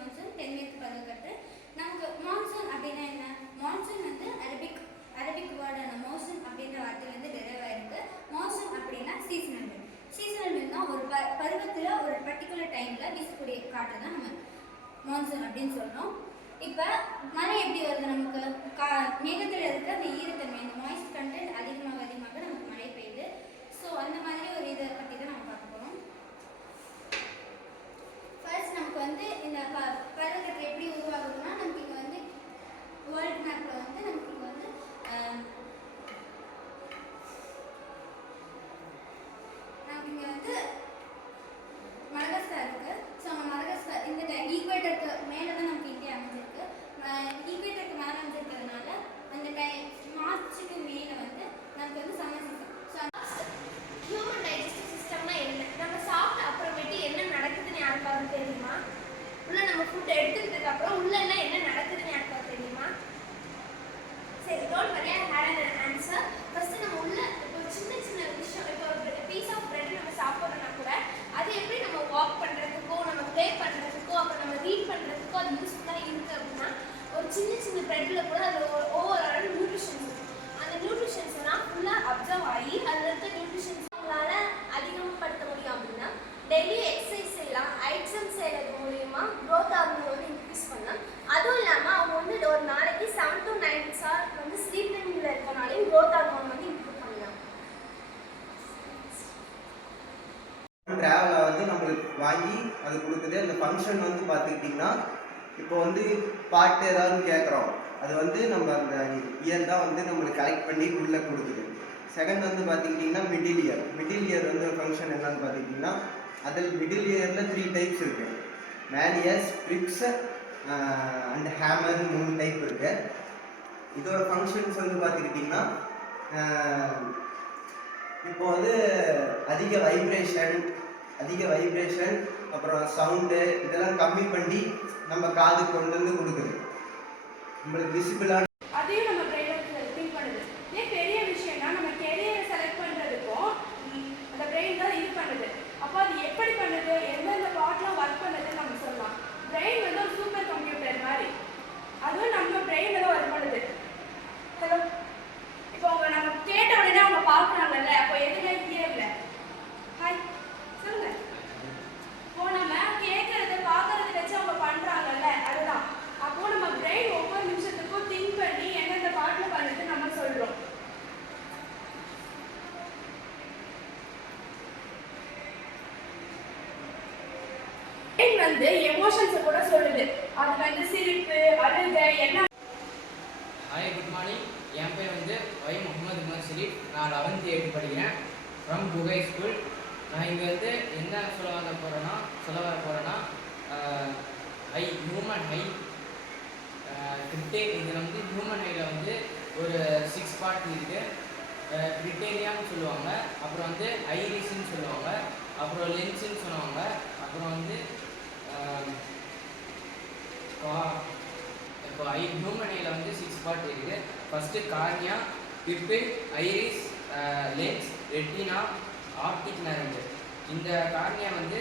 Monsoon தென்மேற்கு பருவக்காற்று. நமக்கு மான்சூன் அப்படின்னா என்ன? மான்சூன் வந்து அரபிக் வேர்டான மோசன் அப்படின்ற வார்த்தையிலேருந்து டெரைவ் ஆயிருக்கு. மோசன் அப்படின்னா சீசனல் விண்ட். சீசனல் விண்ட்னா ஒரு பருவத்தில் ஒரு பர்டிகுலர் டைமில் வீசக்கூடிய காற்று தான் நம்ம மான்சூன் அப்படின்னு சொல்கிறோம். இப்போ மழை எப்படி வருது? நமக்கு மேகத்தில் இருக்க அந்த ஈரத்தன்மை, அந்த மாய்ஸ்ட் கண்டென்ட் அதிகமாக நமக்கு மழை பெய்யுது. ஸோ அந்த மாதிரி ஒரு இதை பற்றி தான் நம்ம பார்க்க போகிறோம். ஃபர்ஸ்ட் நமக்கு வந்து இந்த பருவக்காற்று எப்படி உருவாகுதுன்னா, நமக்கு இங்கே வந்து வேர்ல்ட் மேப்பில் வந்து நமக்கு இங்கே வந்து நமக்கு இங்கே வந்து மடகாஸ்கர் இருக்குது. ஸோ நம்ம மடகாஸ்கர் இந்த ஈக்குவேட்டருக்கு மேலே தான் நமக்கு இந்தியா அமைஞ்சிருக்கு. ஈக்குவேட்டருக்கு மேலே அமைஞ்சிருக்கிறதுனால அந்த மார்ச்சுக்கு மேலே வந்து நமக்கு வந்து summer season. So human digestive சிஸ்டம்னா என்ன? நம்ம சாப்பிட்ட அப்புறமேட்டு என்ன நடக்குதுன்னு யாருக்காவது தெரியுமா? உள்ள நம்ம ஃபுட் எடுத்துக்கிட்டதுக்கு அப்புறம் உள்ள என்ன நடக்குதுன்னு யாருக்காவது தெரியுமா? சரி, don't worry, I had an answer. First நம்ம உள்ள இப்போ சின்ன விஷயம், இப்போ ஒரு பீஸ் ஆஃப் பிரெட் நம்ம சாப்பிட்றோம்னா கூட அது எப்படி நம்ம வாக் பண்ணுறதுக்கோ, நம்ம ப்ளே பண்ணுறதுக்கோ, அப்புறம் நம்ம ரீட் பண்ணுறதுக்கோ அது யூஸ்ஃபுல்லாக இருக்குது அப்படின்னா ஒரு சின்ன பிரெட்டில் கூட அது ஓவரால் நியூட்ரிஷன்ஸ் இருக்கும். அந்த நியூட்ரிஷன்ஸ் எல்லாம் ஃபுல்லாக அப்சர்வ் ஆகி அதில் இருக்க நியூட்ரிஷன்ஸ் உங்களால் அதிகப்படுத்த முடியும். அப்படின்னா டெய்லி எக்ஸசைஸ் செய்யலாம். எக்ஸசைஸ் செய்கிறது மூலியமாக க்ரோத் ஹார்மோன் வந்து இன்க்ரீஸ் பண்ணலாம். அதுவும் இல்லாமல் அவங்க வந்து ஒரு நாளைக்கு 7 to 9 hours வந்து ஸ்லீப்பிங்கில் இருக்கனாலையும் க்ரோத் ஹார்மோன் வந்து இம்ப்ரூவ் பண்ணலாம். ட்ராவலை வந்து நம்மளுக்கு வாங்கி அது கொடுக்குது. அந்த ஃபங்க்ஷன் வந்து பார்த்துக்கிட்டிங்கன்னா இப்போ வந்து பாட்டு ஏதாவது கேட்குறோம், அது வந்து நம்ம அந்த இயர் தான் வந்து நம்மளுக்கு கலெக்ட் பண்ணி உள்ளே கொடுக்குது. செகண்ட் வந்து பார்த்துக்கிட்டிங்கன்னா மிடில் இயர் வந்து ஃபங்க்ஷன் என்னன்னு பார்த்துக்கிட்டிங்கன்னா அதில் மிடில் இயரில் 3 டைப்ஸ் இருக்குது. மேலியஸ், ப்ரிப்ஸ் அண்ட் ஹேமர் 3 டைப் இருக்குது. இதோட ஃபங்க்ஷன்ஸ் வந்து பார்த்துக்கிட்டிங்கன்னா இப்போ வந்து அதிக வைப்ரேஷன் அப்புறம் சவுண்டு இதெல்லாம் கம்மி பண்ணி நம்ம காது கொண்டு வந்து கொடுக்குது. நம்மளுக்கு விசிபிளான அதையும் நம்ம பிரெயின் திங்க் பண்ணுது. ஏன் பெரிய விஷயம்னா நம்ம கெரியரை செலக்ட் பண்ணுறதுக்கும் அந்த பிரெயின் தான் இது பண்ணுது. அப்போ அது எப்படி பண்ணுது, எந்தெந்த பார்ட்லாம் ஒர்க் பண்ணுதுன்னு நம்ம சொல்லலாம். பிரெயின் வந்து ஒரு சூப்பர் கம்ப்யூட்டர் மாதிரி, அதுவும் நம்ம பிரெயினில் தான் ஒர்க் பண்ணுது. ஹலோ, இப்போ அவங்க நம்ம கேட்ட உடனே அவங்க பார்க்குறாங்கல்ல, அப்போ எதுவுமே இல்லை. ஹாய் சொல்லுங்க. இப்போ நம்ம கேட்கறது பார்க்கறது வச்சு அவங்க பண்ணுறாங்கல்ல, அதுதான். அப்போ நம்ம பிரெயின் ஒவ்வொரு நிமிஷத்துக்கும் திங்க் பண்ணி எந்தெந்த பார்ட்டில் பண்ணிட்டு நம்ம சொல்கிறோம். பிரெயின் வந்து எமோஷன்ஸை கூட சொல்லுது. அது வந்து சிரிப்பு, அழுகை எல்லாம். Hi, good morning. என் பேர் வந்து ஒய் முகமது முஹசின். நான் 11th 8th படிக்கிறேன் ஃப்ரம் புகை ஸ்கூல். நான் இங்கே வந்து என்ன சொல்ல வர போகிறேன்னா ஹியூமன் ஹை இதில் வந்து ஹியூமன் ஹையில் வந்து ஒரு 6 பார்ட் இருக்குது. கிரிட்டேரியான்னு சொல்லுவாங்க, அப்புறம் வந்து ஐரிஸ்ன்னு சொல்லுவாங்க, அப்புறம் லென்ஸுன்னு சொல்லுவாங்க, அப்புறம் வந்து இப்போ ஹியூமன் ஐயில் வந்து 6 பார்ட் இருக்குது. First cornea, pupil, iris, lens, retina, optic நரம்பு. இந்த கார்னியா வந்து